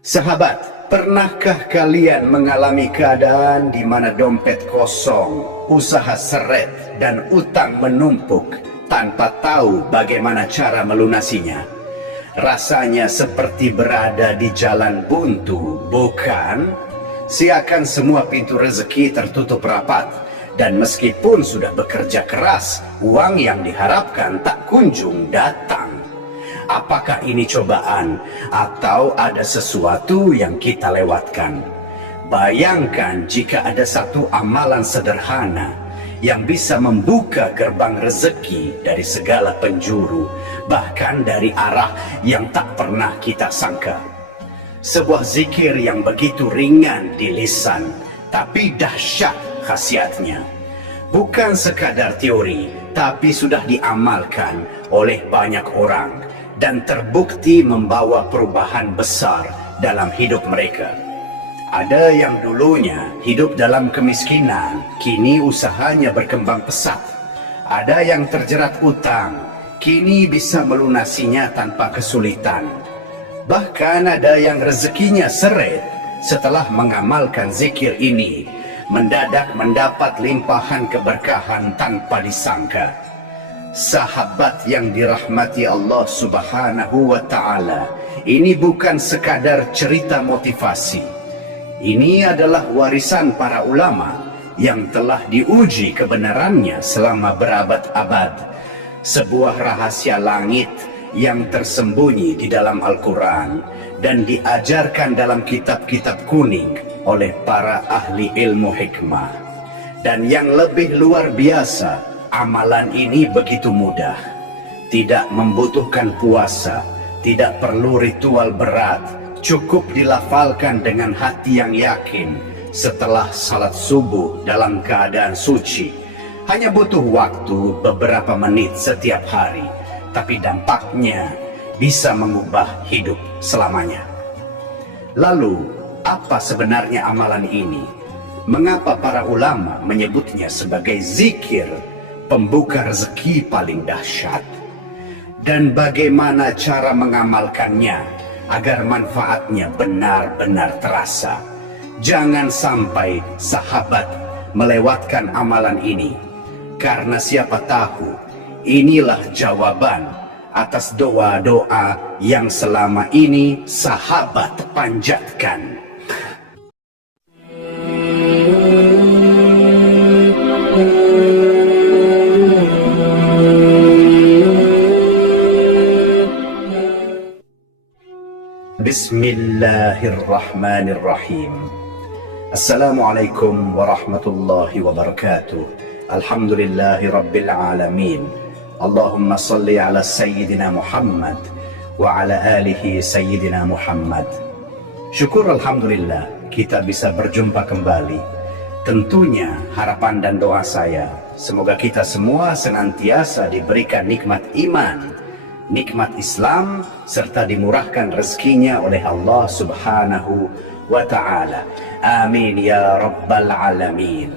Sahabat, pernahkah kalian mengalami keadaan di mana dompet kosong, usaha seret, dan utang menumpuk tanpa tahu bagaimana cara melunasinya? Rasanya seperti berada di jalan buntu, bukan? Seakan semua pintu rezeki tertutup rapat, dan meskipun sudah bekerja keras, uang yang diharapkan tak kunjung datang. Apakah ini cobaan atau ada sesuatu yang kita lewatkan? Bayangkan jika ada satu amalan sederhana yang bisa membuka gerbang rezeki dari segala penjuru, bahkan dari arah yang tak pernah kita sangka. Sebuah zikir yang begitu ringan di lisan, tapi dahsyat khasiatnya. Bukan sekadar teori, tapi sudah diamalkan oleh banyak orang dan terbukti membawa perubahan besar dalam hidup mereka. Ada yang dulunya hidup dalam kemiskinan, kini usahanya berkembang pesat. Ada yang terjerat utang, kini bisa melunasinya tanpa kesulitan. Bahkan ada yang rezekinya seret setelah mengamalkan zikir ini, mendadak mendapat limpahan keberkahan tanpa disangka. Sahabat yang dirahmati Allah Subhanahu wa Ta'ala, ini bukan sekadar cerita motivasi. Ini adalah warisan para ulama yang telah diuji kebenarannya selama berabad-abad. Sebuah rahasia langit yang tersembunyi di dalam Al-Quran dan diajarkan dalam kitab-kitab kuning oleh para ahli ilmu hikmah. Dan yang lebih luar biasa, amalan ini begitu mudah, tidak membutuhkan puasa, tidak perlu ritual berat, cukup dilafalkan dengan hati yang yakin setelah salat subuh dalam keadaan suci. Hanya butuh waktu beberapa menit setiap hari, tapi dampaknya bisa mengubah hidup selamanya. Lalu, apa sebenarnya amalan ini? Mengapa para ulama menyebutnya sebagai zikir pembuka rezeki paling dahsyat? Dan bagaimana cara mengamalkannya agar manfaatnya benar-benar terasa? Jangan sampai sahabat melewatkan amalan ini, karena siapa tahu inilah jawaban atas doa-doa yang selama ini sahabat panjatkan. Bismillahirrahmanirrahim. Assalamualaikum warahmatullahi wabarakatuh. Alhamdulillahi rabbil alamin. Allahumma salli ala Sayyidina Muhammad wa ala alihi Sayyidina Muhammad. Syukur alhamdulillah kita bisa berjumpa kembali. Tentunya harapan dan doa saya, semoga kita semua senantiasa diberikan nikmat iman, nikmat Islam, serta dimurahkan rezekinya oleh Allah Subhanahu wa Ta'ala. Amin ya Rabbal Alamin.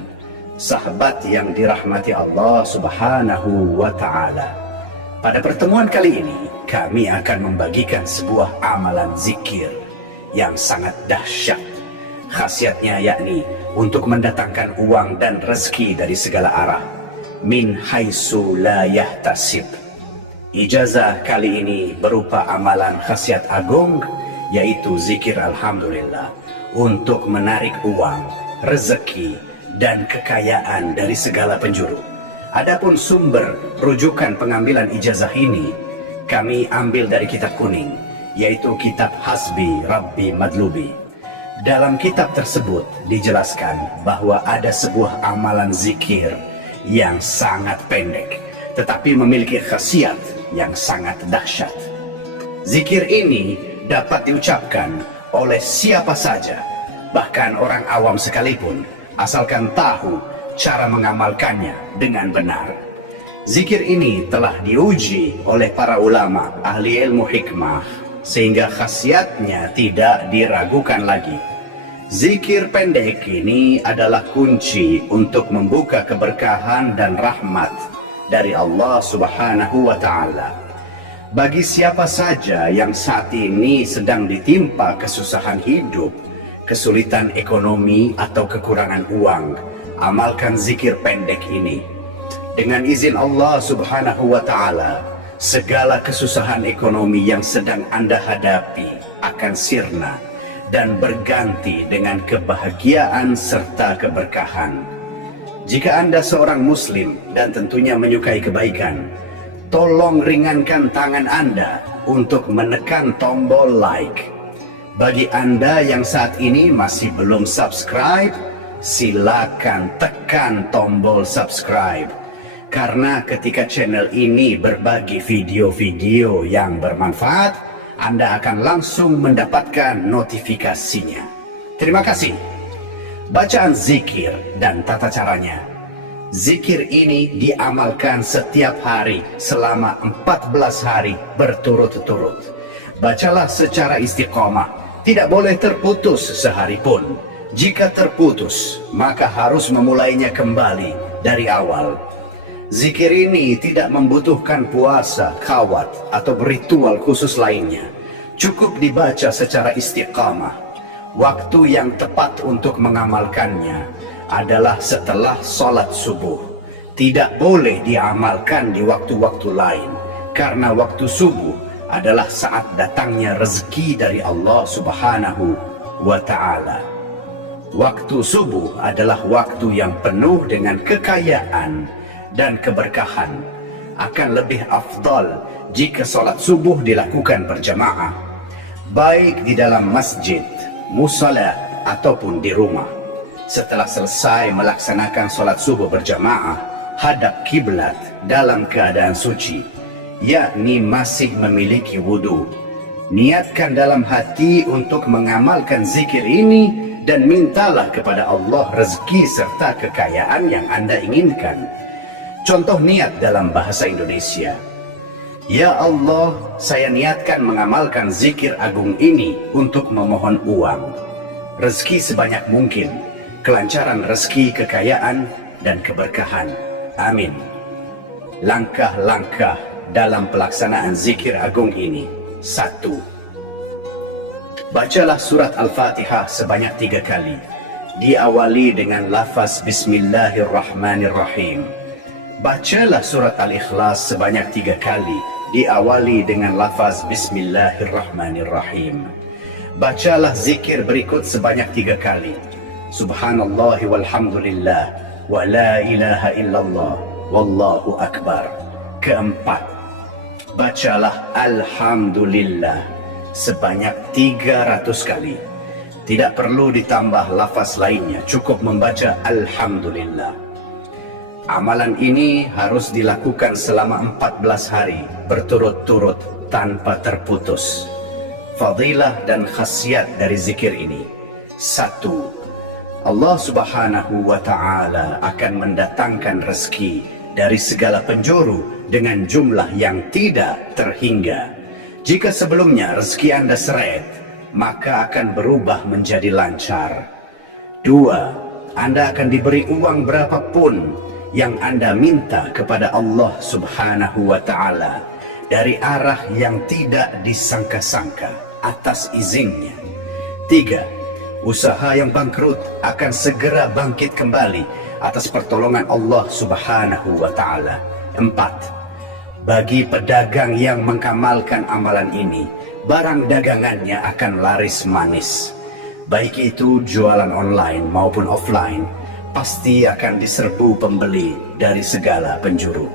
Sahabat yang dirahmati Allah Subhanahu wa Ta'ala, pada pertemuan kali ini kami akan membagikan sebuah amalan zikir yang sangat dahsyat. Khasiatnya yakni untuk mendatangkan uang dan rezeki dari segala arah, min haitsu la yahtasib. Ijazah kali ini berupa amalan khasiat agung, yaitu zikir alhamdulillah, untuk menarik uang, rezeki, dan kekayaan dari segala penjuru. Adapun sumber rujukan pengambilan ijazah ini kami ambil dari kitab kuning, yaitu kitab Hasbi Rabbi Madlubi. Dalam kitab tersebut dijelaskan bahwa ada sebuah amalan zikir yang sangat pendek, tetapi memiliki khasiat yang sangat dahsyat. Zikir ini dapat diucapkan oleh siapa saja, bahkan orang awam sekalipun, asalkan tahu cara mengamalkannya dengan benar. Zikir ini telah diuji oleh para ulama ahli ilmu hikmah, sehingga khasiatnya tidak diragukan lagi. Zikir pendek ini adalah kunci untuk membuka keberkahan dan rahmat dari Allah Subhanahu wa Ta'ala. Bagi siapa saja yang saat ini sedang ditimpa kesusahan hidup, kesulitan ekonomi atau kekurangan uang, amalkan zikir pendek ini. Dengan izin Allah Subhanahu wa Ta'ala, segala kesusahan ekonomi yang sedang Anda hadapi akan sirna dan berganti dengan kebahagiaan serta keberkahan. Jika Anda seorang Muslim dan tentunya menyukai kebaikan, tolong ringankan tangan Anda untuk menekan tombol like. Bagi Anda yang saat ini masih belum subscribe, silakan tekan tombol subscribe. Karena ketika channel ini berbagi video-video yang bermanfaat, Anda akan langsung mendapatkan notifikasinya. Terima kasih. Bacaan zikir dan tata caranya. Zikir ini diamalkan setiap hari selama 14 hari berturut-turut. Bacalah secara istiqomah, tidak boleh terputus sehari pun. Jika terputus, maka harus memulainya kembali dari awal. Zikir ini tidak membutuhkan puasa, khawat, atau ritual khusus lainnya. Cukup dibaca secara istiqamah. Waktu yang tepat untuk mengamalkannya adalah setelah sholat subuh. Tidak boleh diamalkan di waktu-waktu lain, karena waktu subuh adalah saat datangnya rezeki dari Allah Subhanahu wa Ta'ala. Waktu subuh adalah waktu yang penuh dengan kekayaan dan keberkahan. Akan lebih afdal jika sholat subuh dilakukan berjamaah, baik di dalam masjid, musala, ataupun di rumah. Setelah selesai melaksanakan sholat subuh berjamaah, hadap kiblat dalam keadaan suci, yakni masih memiliki wudhu. Niatkan dalam hati untuk mengamalkan zikir ini dan mintalah kepada Allah rezeki serta kekayaan yang Anda inginkan. Contoh niat dalam bahasa Indonesia. Ya Allah, saya niatkan mengamalkan zikir agung ini untuk memohon uang, rezeki sebanyak mungkin, kelancaran rezeki, kekayaan, dan keberkahan. Amin. Langkah-langkah dalam pelaksanaan zikir agung ini. 1. Bacalah surat Al-Fatihah sebanyak 3 kali. Diawali dengan lafaz Bismillahirrahmanirrahim. Bacalah surat Al-Ikhlas sebanyak 3 kali. Diawali dengan lafaz Bismillahirrahmanirrahim. Bacalah zikir berikut sebanyak 3 kali. Subhanallah walhamdulillah wa la ilaha illallah wallahu akbar. Keempat, bacalah Alhamdulillah sebanyak 300 kali. Tidak perlu ditambah lafaz lainnya, cukup membaca Alhamdulillah. Amalan ini harus dilakukan selama 14 hari berturut-turut tanpa terputus. Fadilah dan khasiat dari zikir ini. 1. Allah Subhanahu wa Ta'ala akan mendatangkan rezeki dari segala penjuru dengan jumlah yang tidak terhingga. Jika sebelumnya rezeki Anda seret, maka akan berubah menjadi lancar. 2. Anda akan diberi uang berapapun yang Anda minta kepada Allah Subhanahu wa Ta'ala dari arah yang tidak disangka-sangka atas izinnya. 3. Usaha yang bangkrut akan segera bangkit kembali atas pertolongan Allah Subhanahu wa Ta'ala. 4. Bagi pedagang yang mengamalkan amalan ini, barang dagangannya akan laris manis. Baik itu jualan online maupun offline, pasti akan diserbu pembeli dari segala penjuru.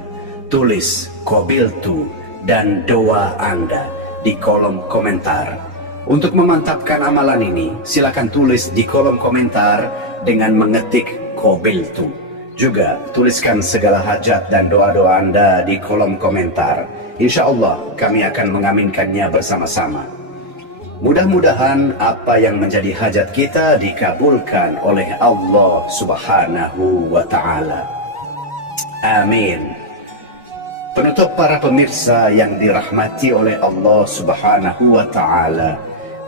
Tulis qabiltu dan doa Anda di kolom komentar. Untuk memantapkan amalan ini, silakan tulis di kolom komentar dengan mengetik qabiltu. Juga tuliskan segala hajat dan doa-doa Anda di kolom komentar. Insya Allah kami akan mengaminkannya bersama-sama. Mudah-mudahan apa yang menjadi hajat kita dikabulkan oleh Allah Subhanahu wa Ta'ala. Amin. Penutup para pemirsa yang dirahmati oleh Allah Subhanahu wa Ta'ala,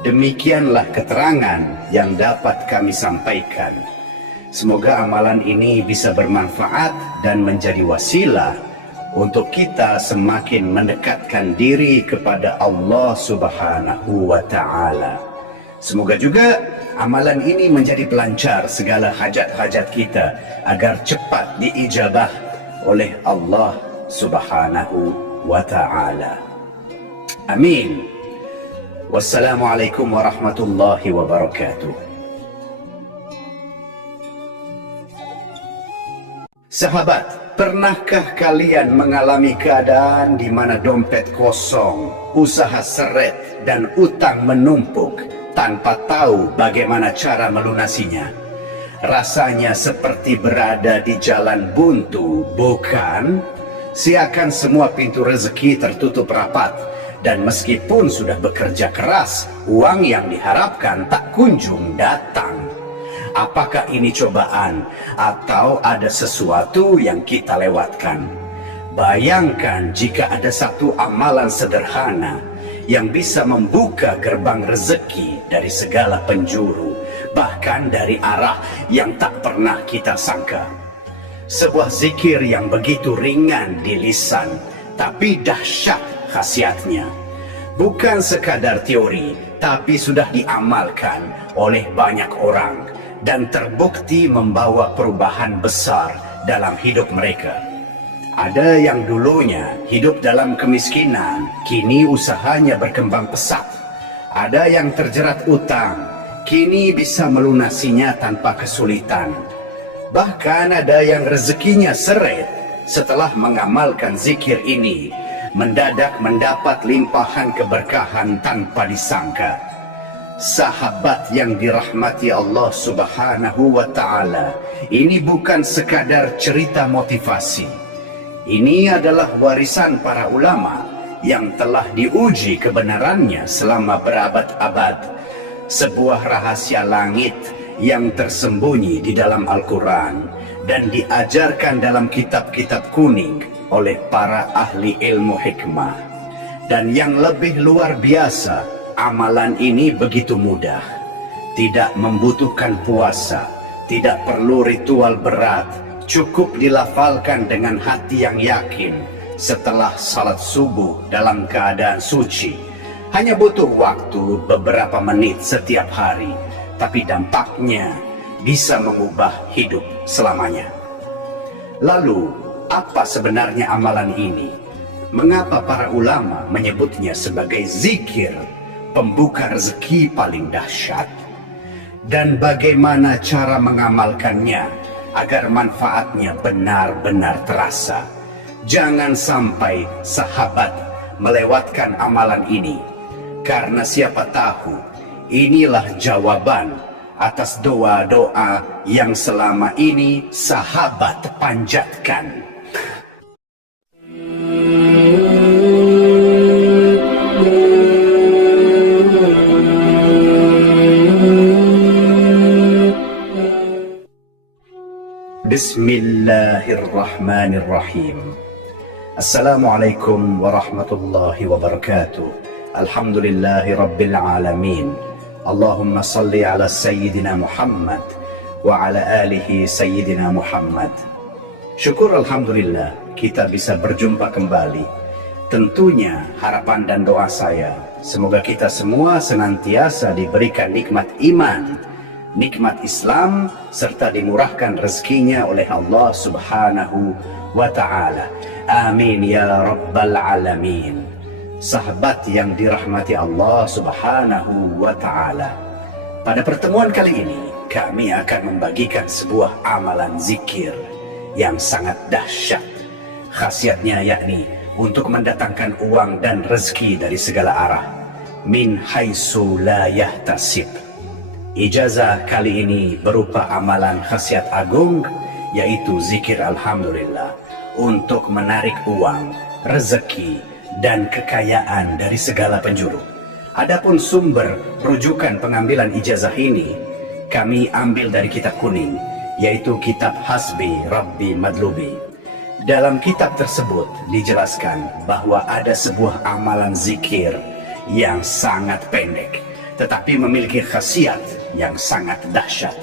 demikianlah keterangan yang dapat kami sampaikan. Semoga amalan ini bisa bermanfaat dan menjadi wasilah untuk kita semakin mendekatkan diri kepada Allah Subhanahu wa Ta'ala. Semoga juga amalan ini menjadi pelancar segala hajat-hajat kita agar cepat diijabah oleh Allah Subhanahu wa Ta'ala. Amin. Wassalamualaikum warahmatullahi wabarakatuh. Sahabat, pernahkah kalian mengalami keadaan di mana dompet kosong, usaha seret, dan utang menumpuk tanpa tahu bagaimana cara melunasinya? Rasanya seperti berada di jalan buntu, bukan? Seakan semua pintu rezeki tertutup rapat, dan meskipun sudah bekerja keras, uang yang diharapkan tak kunjung datang. Apakah ini cobaan atau ada sesuatu yang kita lewatkan? Bayangkan jika ada satu amalan sederhana yang bisa membuka gerbang rezeki dari segala penjuru, bahkan dari arah yang tak pernah kita sangka. Sebuah zikir yang begitu ringan di lisan, tapi dahsyat khasiatnya. Bukan sekadar teori, tapi sudah diamalkan oleh banyak orang dan terbukti membawa perubahan besar dalam hidup mereka. Ada yang dulunya hidup dalam kemiskinan, kini usahanya berkembang pesat. Ada yang terjerat utang, kini bisa melunasinya tanpa kesulitan. Bahkan ada yang rezekinya seret setelah mengamalkan zikir ini, mendadak mendapat limpahan keberkahan tanpa disangka. Sahabat yang dirahmati Allah Subhanahu wa Ta'ala, ini bukan sekadar cerita motivasi. Ini adalah warisan para ulama yang telah diuji kebenarannya selama berabad-abad. Sebuah rahasia langit yang tersembunyi di dalam Al-Quran dan diajarkan dalam kitab-kitab kuning oleh para ahli ilmu hikmah. Dan yang lebih luar biasa, amalan ini begitu mudah, tidak membutuhkan puasa, tidak perlu ritual berat, cukup dilafalkan dengan hati yang yakin setelah salat subuh dalam keadaan suci. Hanya butuh waktu beberapa menit setiap hari, tapi dampaknya bisa mengubah hidup selamanya. Lalu, apa sebenarnya amalan ini? Mengapa para ulama menyebutnya sebagai zikir pembuka rezeki paling dahsyat? Dan bagaimana cara mengamalkannya agar manfaatnya benar-benar terasa? Jangan sampai sahabat melewatkan amalan ini, karena siapa tahu inilah jawaban atas doa-doa yang selama ini sahabat panjatkan. Bismillahirrahmanirrahim. Assalamualaikum warahmatullahi wabarakatuh. Alhamdulillahi rabbil alamin. Allahumma salli ala Sayyidina Muhammad wa ala alihi Sayyidina Muhammad. Syukur alhamdulillah kita bisa berjumpa kembali. Tentunya harapan dan doa saya, semoga kita semua senantiasa diberikan nikmat iman, nikmat Islam, serta dimurahkan rezekinya oleh Allah Subhanahu wa Ta'ala. Amin ya Rabbal Alamin. Sahabat yang dirahmati Allah Subhanahu wa Ta'ala, pada pertemuan kali ini kami akan membagikan sebuah amalan zikir yang sangat dahsyat. Khasiatnya yakni untuk mendatangkan uang dan rezeki dari segala arah, min haitsu la yahtasib. Ijazah kali ini berupa amalan khasiat agung, yaitu zikir alhamdulillah, untuk menarik uang, rezeki, dan kekayaan dari segala penjuru. Adapun sumber rujukan pengambilan ijazah ini kami ambil dari kitab kuning, yaitu kitab Hasbi Rabbi Madlubi. Dalam kitab tersebut dijelaskan bahwa ada sebuah amalan zikir yang sangat pendek, tetapi memiliki khasiat yang sangat dahsyat.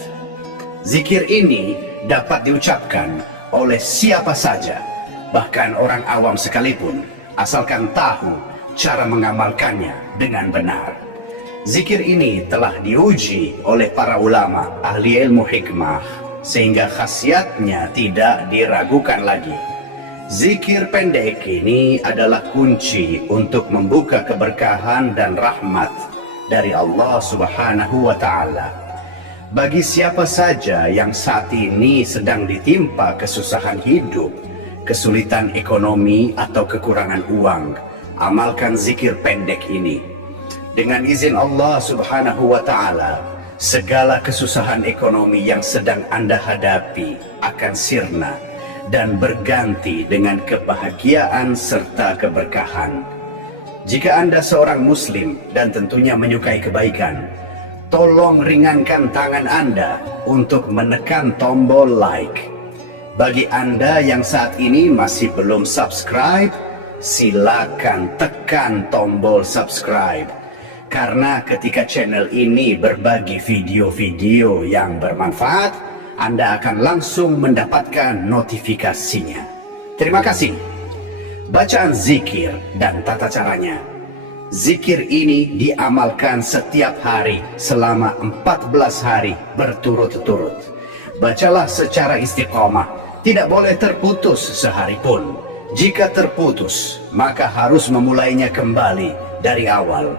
Zikir ini dapat diucapkan oleh siapa saja Bahkan orang awam sekalipun, asalkan tahu cara mengamalkannya dengan benar. Zikir ini telah diuji oleh para ulama ahli ilmu hikmah, sehingga khasiatnya tidak diragukan lagi. Zikir pendek ini adalah kunci untuk membuka keberkahan dan rahmat dari Allah Subhanahu wa Ta'ala. Bagi siapa saja yang saat ini sedang ditimpa kesusahan hidup, kesulitan ekonomi atau kekurangan uang, amalkan zikir pendek ini. Dengan izin Allah Subhanahu wa Ta'ala, segala kesusahan ekonomi yang sedang Anda hadapi akan sirna dan berganti dengan kebahagiaan serta keberkahan. Jika Anda seorang muslim dan tentunya menyukai kebaikan, tolong ringankan tangan Anda untuk menekan tombol like. Bagi Anda yang saat ini masih belum subscribe, silakan tekan tombol subscribe. Karena ketika channel ini berbagi video-video yang bermanfaat, Anda akan langsung mendapatkan notifikasinya. Terima kasih. Bacaan zikir dan tata caranya. Zikir ini diamalkan setiap hari selama 14 hari berturut-turut. Bacalah secara istiqomah, tidak boleh terputus sehari pun. Jika terputus, maka harus memulainya kembali dari awal.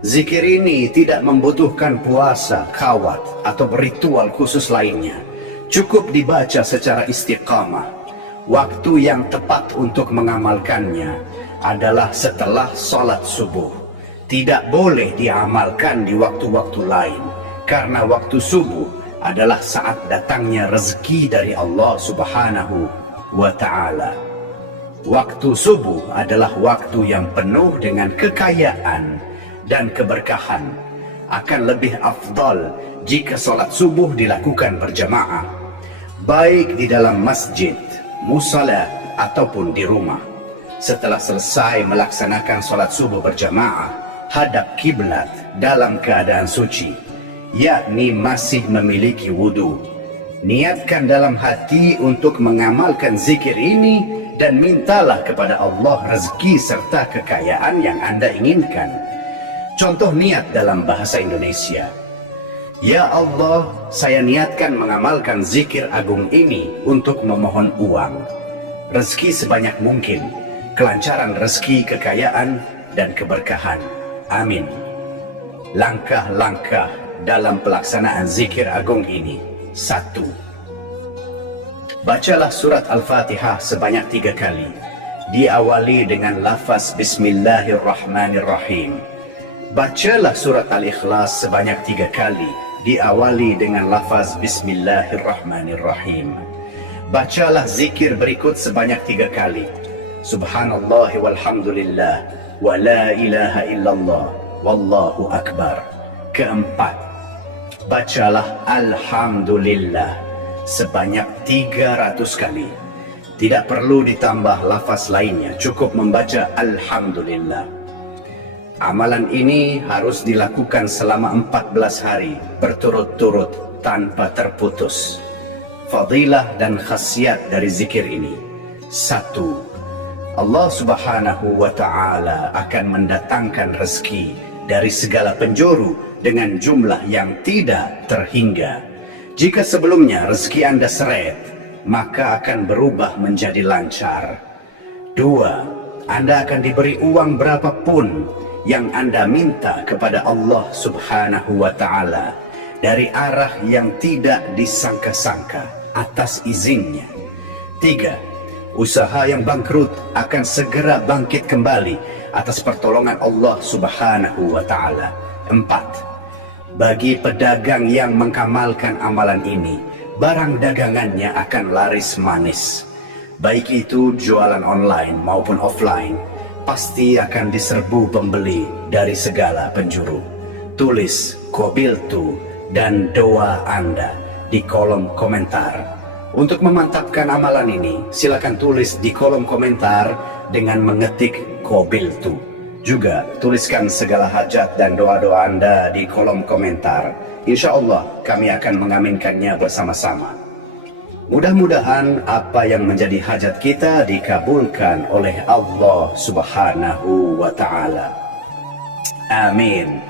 Zikir ini tidak membutuhkan puasa, khawat, atau ritual khusus lainnya. Cukup dibaca secara istiqamah. Waktu yang tepat untuk mengamalkannya adalah setelah sholat subuh. Tidak boleh diamalkan di waktu-waktu lain, karena waktu subuh adalah saat datangnya rezeki dari Allah Subhanahu wa Ta'ala. Waktu subuh adalah waktu yang penuh dengan kekayaan dan keberkahan. Akan lebih afdal jika sholat subuh dilakukan berjamaah, baik di dalam masjid, musala, ataupun di rumah. Setelah selesai melaksanakan sholat subuh berjamaah, hadap kiblat dalam keadaan suci, yakni masih memiliki wudu. Niatkan dalam hati untuk mengamalkan zikir ini dan mintalah kepada Allah rezeki serta kekayaan yang Anda inginkan. Contoh niat dalam bahasa Indonesia. Ya Allah, saya niatkan mengamalkan zikir agung ini untuk memohon uang, rezeki sebanyak mungkin, kelancaran rezeki, kekayaan, dan keberkahan. Amin. Langkah-langkah dalam pelaksanaan zikir agung ini. 1. Bacalah surat Al-Fatihah sebanyak 3 kali. Diawali dengan lafaz Bismillahirrahmanirrahim. Bacalah surat Al-Ikhlas sebanyak 3 kali. Diawali dengan lafaz Bismillahirrahmanirrahim. Bacalah zikir berikut sebanyak 3 kali. Subhanallah walhamdulillah wa la ilaha illallah wallahu akbar. Keempat, bacalah Alhamdulillah sebanyak 300 kali. Tidak perlu ditambah lafaz lainnya, cukup membaca Alhamdulillah. Amalan ini harus dilakukan selama 14 hari berturut-turut tanpa terputus. Fadilah dan khasiat dari zikir ini. 1. Allah Subhanahu wa Ta'ala akan mendatangkan rezeki dari segala penjuru dengan jumlah yang tidak terhingga. Jika sebelumnya rezeki Anda seret, maka akan berubah menjadi lancar. 2. Anda akan diberi uang berapapun yang Anda minta kepada Allah Subhanahu wa Ta'ala dari arah yang tidak disangka-sangka atas izinnya. 3. Usaha yang bangkrut akan segera bangkit kembali atas pertolongan Allah Subhanahu wa Ta'ala. 4. Bagi pedagang yang mengamalkan amalan ini, barang dagangannya akan laris manis. Baik itu jualan online maupun offline, pasti akan diserbu pembeli dari segala penjuru. Tulis qabiltu dan doa Anda di kolom komentar. Untuk memantapkan amalan ini, silakan tulis di kolom komentar dengan mengetik qabiltu. Juga tuliskan segala hajat dan doa-doa Anda di kolom komentar. Insya Allah kami akan mengaminkannya bersama-sama. Mudah-mudahan apa yang menjadi hajat kita dikabulkan oleh Allah Subhanahu wa Ta'ala. Amin.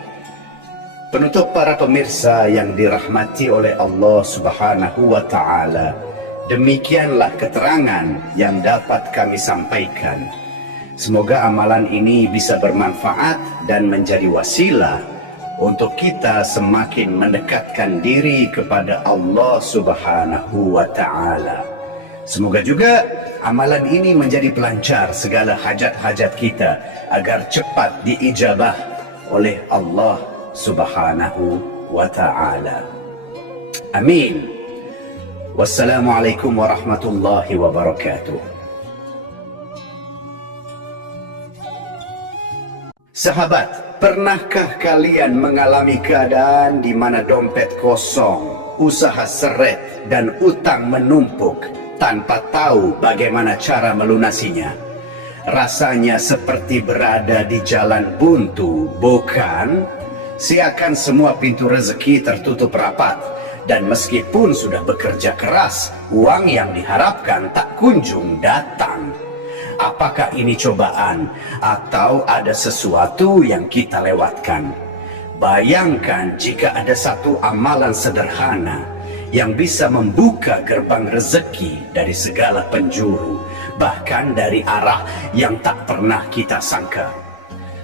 Penutup para pemirsa yang dirahmati oleh Allah Subhanahu wa Ta'ala, demikianlah keterangan yang dapat kami sampaikan. Semoga amalan ini bisa bermanfaat dan menjadi wasilah untuk kita semakin mendekatkan diri kepada Allah Subhanahu wa Ta'ala. Semoga juga amalan ini menjadi pelancar segala hajat-hajat kita agar cepat diijabah oleh Allah Subhanahu wa Ta'ala. Amin. Wassalamualaikum warahmatullahi wabarakatuh. Sahabat, pernahkah kalian mengalami keadaan di mana dompet kosong, usaha seret, dan utang menumpuk tanpa tahu bagaimana cara melunasinya? Rasanya seperti berada di jalan buntu, bukan? Seakan semua pintu rezeki tertutup rapat, dan meskipun sudah bekerja keras, uang yang diharapkan tak kunjung datang. Apakah ini cobaan atau ada sesuatu yang kita lewatkan? Bayangkan jika ada satu amalan sederhana yang bisa membuka gerbang rezeki dari segala penjuru, bahkan dari arah yang tak pernah kita sangka.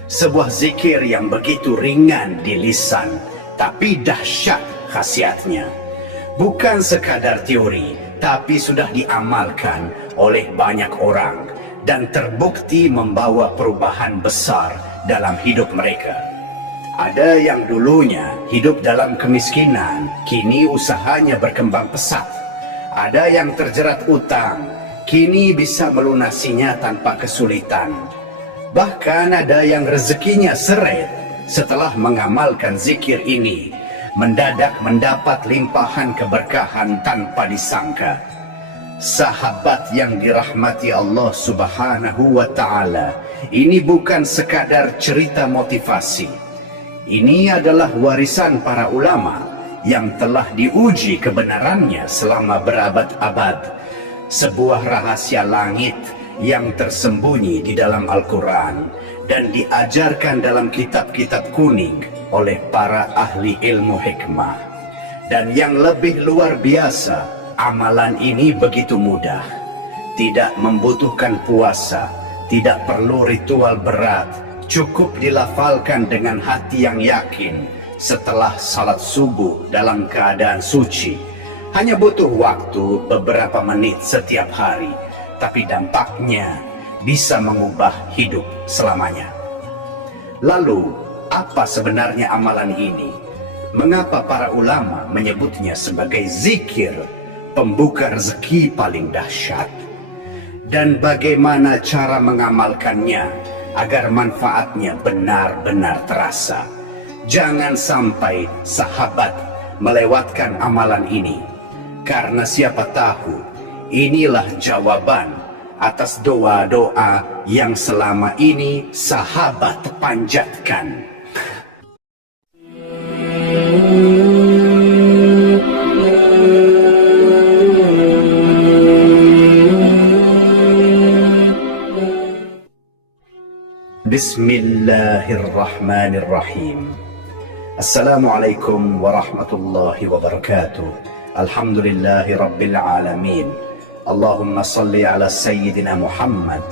Sebuah zikir yang begitu ringan di lisan, tapi dahsyat khasiatnya. Bukan sekadar teori, tapi sudah diamalkan oleh banyak orang dan terbukti membawa perubahan besar dalam hidup mereka. Ada yang dulunya hidup dalam kemiskinan, kini usahanya berkembang pesat. Ada yang terjerat utang, kini bisa melunasinya tanpa kesulitan. Bahkan ada yang rezekinya seret setelah mengamalkan zikir ini, mendadak mendapat limpahan keberkahan tanpa disangka. Sahabat yang dirahmati Allah Subhanahu wa Ta'ala, ini bukan sekadar cerita motivasi. Ini adalah warisan para ulama yang telah diuji kebenarannya selama berabad-abad. Sebuah rahasia langit yang tersembunyi di dalam Al-Quran dan diajarkan dalam kitab-kitab kuning oleh para ahli ilmu hikmah. Dan yang lebih luar biasa, amalan ini begitu mudah. Tidak membutuhkan puasa, tidak perlu ritual berat, cukup dilafalkan dengan hati yang yakin setelah salat subuh dalam keadaan suci. Hanya butuh waktu beberapa menit setiap hari, tapi dampaknya bisa mengubah hidup selamanya. Lalu, apa sebenarnya amalan ini? Mengapa para ulama menyebutnya sebagai zikir pembuka rezeki paling dahsyat? Dan bagaimana cara mengamalkannya agar manfaatnya benar-benar terasa? Jangan sampai sahabat melewatkan amalan ini, karena siapa tahu inilah jawaban atas doa-doa yang selama ini sahabat panjatkan. Bismillahirrahmanirrahim. Assalamualaikum warahmatullahi wabarakatuh. Alhamdulillahi rabbil alamin. Allahumma salli ala Sayyidina Muhammad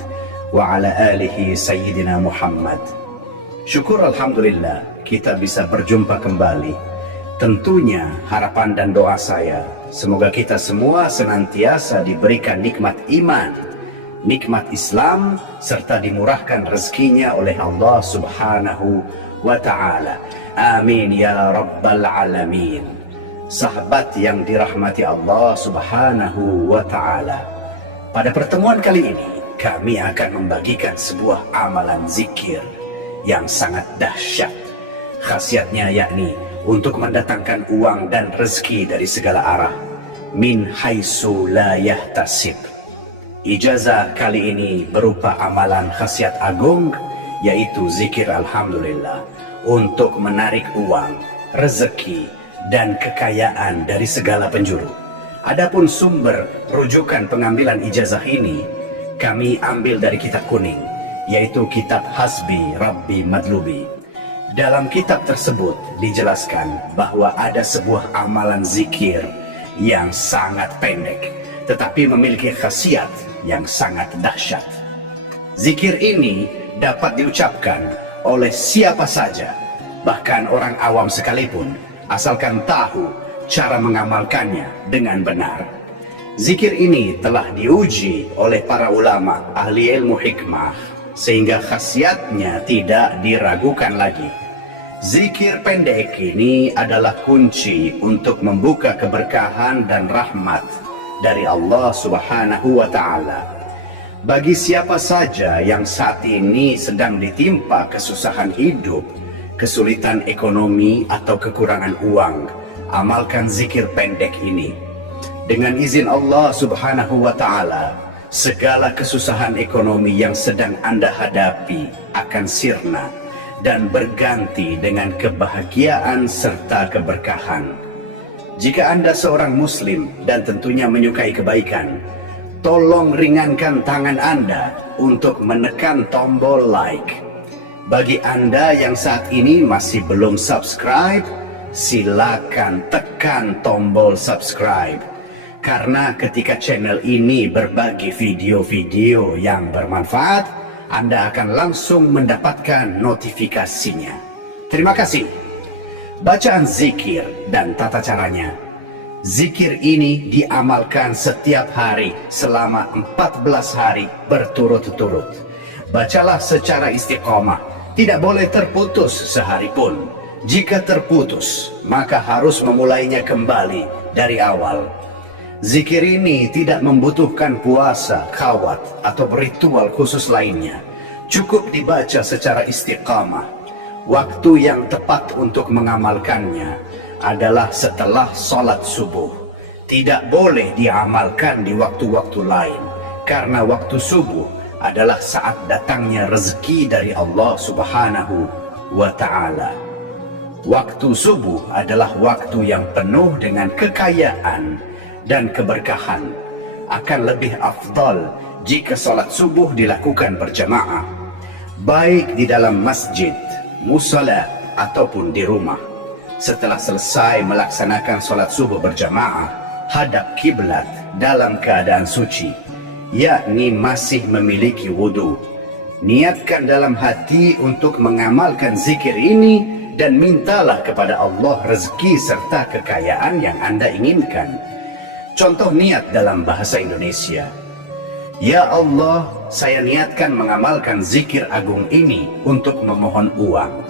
wa ala alihi Sayyidina Muhammad. Syukur alhamdulillah kita bisa berjumpa kembali. Tentunya harapan dan doa saya, semoga kita semua senantiasa diberikan nikmat iman, nikmat Islam, serta dimurahkan rezekinya oleh Allah Subhanahu wa Ta'ala. Amin ya Rabbal Alamin. Sahabat yang dirahmati Allah Subhanahu wa Ta'ala, pada pertemuan kali ini kami akan membagikan sebuah amalan zikir yang sangat dahsyat. Khasiatnya yakni untuk mendatangkan uang dan rezeki dari segala arah, min haitsu la yahtasib. Ijazah kali ini berupa amalan khasiat agung, yaitu zikir alhamdulillah, untuk menarik uang, rezeki, dan kekayaan dari segala penjuru. Adapun sumber rujukan pengambilan ijazah ini kami ambil dari kitab kuning, yaitu kitab Hasbi Rabbi Madlubi. Dalam kitab tersebut dijelaskan bahwa ada sebuah amalan zikir yang sangat pendek tetapi memiliki khasiat yang sangat dahsyat. Zikir ini dapat diucapkan oleh siapa saja, bahkan orang awam sekalipun, asalkan tahu cara mengamalkannya dengan benar. Zikir ini telah diuji oleh para ulama ahli ilmu hikmah sehingga khasiatnya tidak diragukan lagi. Zikir pendek ini adalah kunci untuk membuka keberkahan dan rahmat dari Allah Subhanahu wa Ta'ala. Bagi siapa saja yang saat ini sedang ditimpa kesusahan hidup, kesulitan ekonomi atau kekurangan uang, amalkan zikir pendek ini. Dengan izin Allah Subhanahu wa Ta'ala, segala kesusahan ekonomi yang sedang Anda hadapi akan sirna dan berganti dengan kebahagiaan serta keberkahan. Jika Anda seorang muslim dan tentunya menyukai kebaikan, tolong ringankan tangan Anda untuk menekan tombol like. Bagi Anda yang saat ini masih belum subscribe, silakan tekan tombol subscribe. Karena ketika channel ini berbagi video-video yang bermanfaat, Anda akan langsung mendapatkan notifikasinya. Terima kasih. Bacaan zikir dan tata caranya. Zikir ini diamalkan setiap hari selama 14 hari berturut-turut. Bacalah secara istiqomah, tidak boleh terputus sehari pun. Jika terputus, maka harus memulainya kembali dari awal. Zikir ini tidak membutuhkan puasa, khawat, atau ritual khusus lainnya. Cukup dibaca secara istiqamah. Waktu yang tepat untuk mengamalkannya adalah setelah sholat subuh. Tidak boleh diamalkan di waktu-waktu lain, karena waktu subuh adalah saat datangnya rezeki dari Allah Subhanahu wa Ta'ala. Waktu subuh adalah waktu yang penuh dengan kekayaan dan keberkahan. Akan lebih afdal jika sholat subuh dilakukan berjamaah, baik di dalam masjid, musala, ataupun di rumah. Setelah selesai melaksanakan sholat subuh berjamaah, hadap kiblat dalam keadaan suci, yakni masih memiliki wudhu. Niatkan dalam hati untuk mengamalkan zikir ini dan mintalah kepada Allah rezeki serta kekayaan yang Anda inginkan. Contoh niat dalam bahasa Indonesia. Ya Allah, saya niatkan mengamalkan zikir agung ini untuk memohon uang,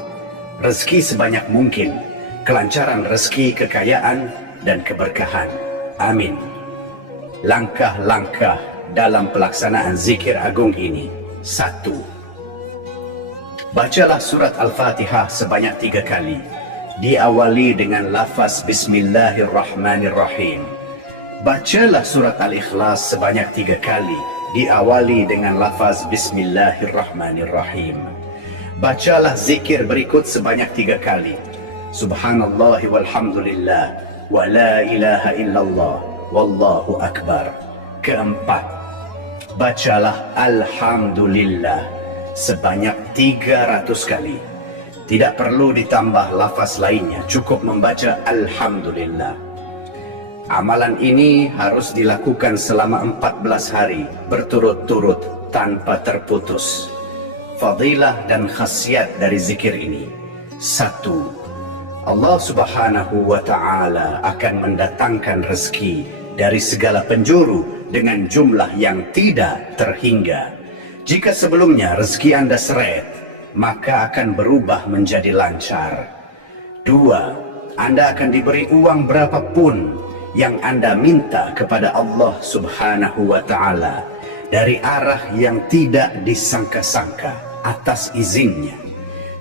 rezeki sebanyak mungkin, kelancaran rezeki, kekayaan, dan keberkahan. Amin. Langkah-langkah dalam pelaksanaan zikir agung ini. 1. Bacalah surat Al-Fatihah sebanyak 3 kali. Diawali dengan lafaz Bismillahirrahmanirrahim. Bacalah surat Al-Ikhlas sebanyak 3 kali. Diawali dengan lafaz Bismillahirrahmanirrahim. Bacalah zikir berikut sebanyak 3 kali. Subhanallah walhamdulillah wa la ilaha illallah wallahu akbar. Keempat, bacalah Alhamdulillah sebanyak 300 kali. Tidak perlu ditambah lafaz lainnya, cukup membaca Alhamdulillah. Amalan ini harus dilakukan selama 14 hari berturut-turut tanpa terputus. Fadilah dan khasiat dari zikir ini. 1. Allah Subhanahu wa Ta'ala akan mendatangkan rezeki dari segala penjuru dengan jumlah yang tidak terhingga. Jika sebelumnya rezeki Anda seret, maka akan berubah menjadi lancar. 2. Anda akan diberi uang berapapun yang Anda minta kepada Allah Subhanahu wa Ta'ala dari arah yang tidak disangka-sangka atas izinnya.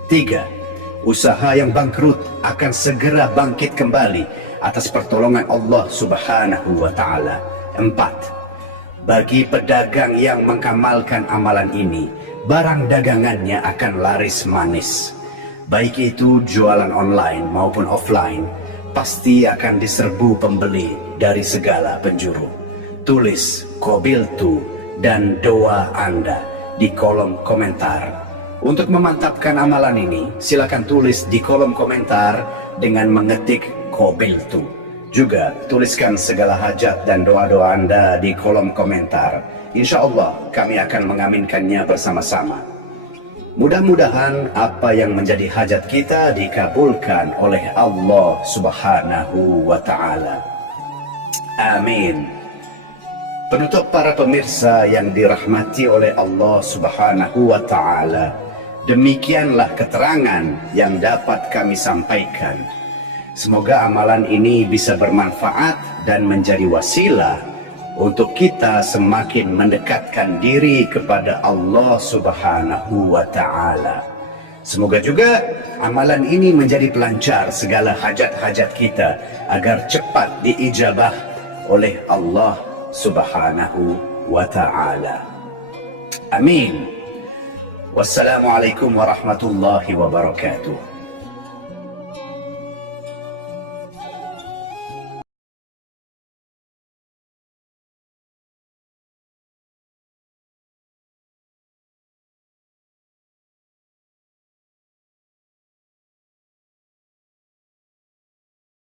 3. Usaha yang bangkrut akan segera bangkit kembali atas pertolongan Allah Subhanahu wa Ta'ala. 4. Bagi pedagang yang mengamalkan amalan ini, barang dagangannya akan laris manis. Baik itu jualan online maupun offline, pasti akan diserbu pembeli dari segala penjuru. Tulis qabiltu dan doa Anda di kolom komentar. Untuk memantapkan amalan ini, silakan tulis di kolom komentar dengan mengetik qabiltu. Juga tuliskan segala hajat dan doa-doa Anda di kolom komentar. Insya Allah kami akan mengaminkannya bersama-sama. Mudah-mudahan apa yang menjadi hajat kita dikabulkan oleh Allah Subhanahu wa Ta'ala. Amin. Penutup para pemirsa yang dirahmati oleh Allah Subhanahu wa Ta'ala, demikianlah keterangan yang dapat kami sampaikan. Semoga amalan ini bisa bermanfaat dan menjadi wasilah untuk kita semakin mendekatkan diri kepada Allah Subhanahu wa Ta'ala. Semoga juga amalan ini menjadi pelancar segala hajat-hajat kita agar cepat diijabah oleh Allah Subhanahu wa Ta'ala. Amin. Wassalamualaikum warahmatullahi wabarakatuh.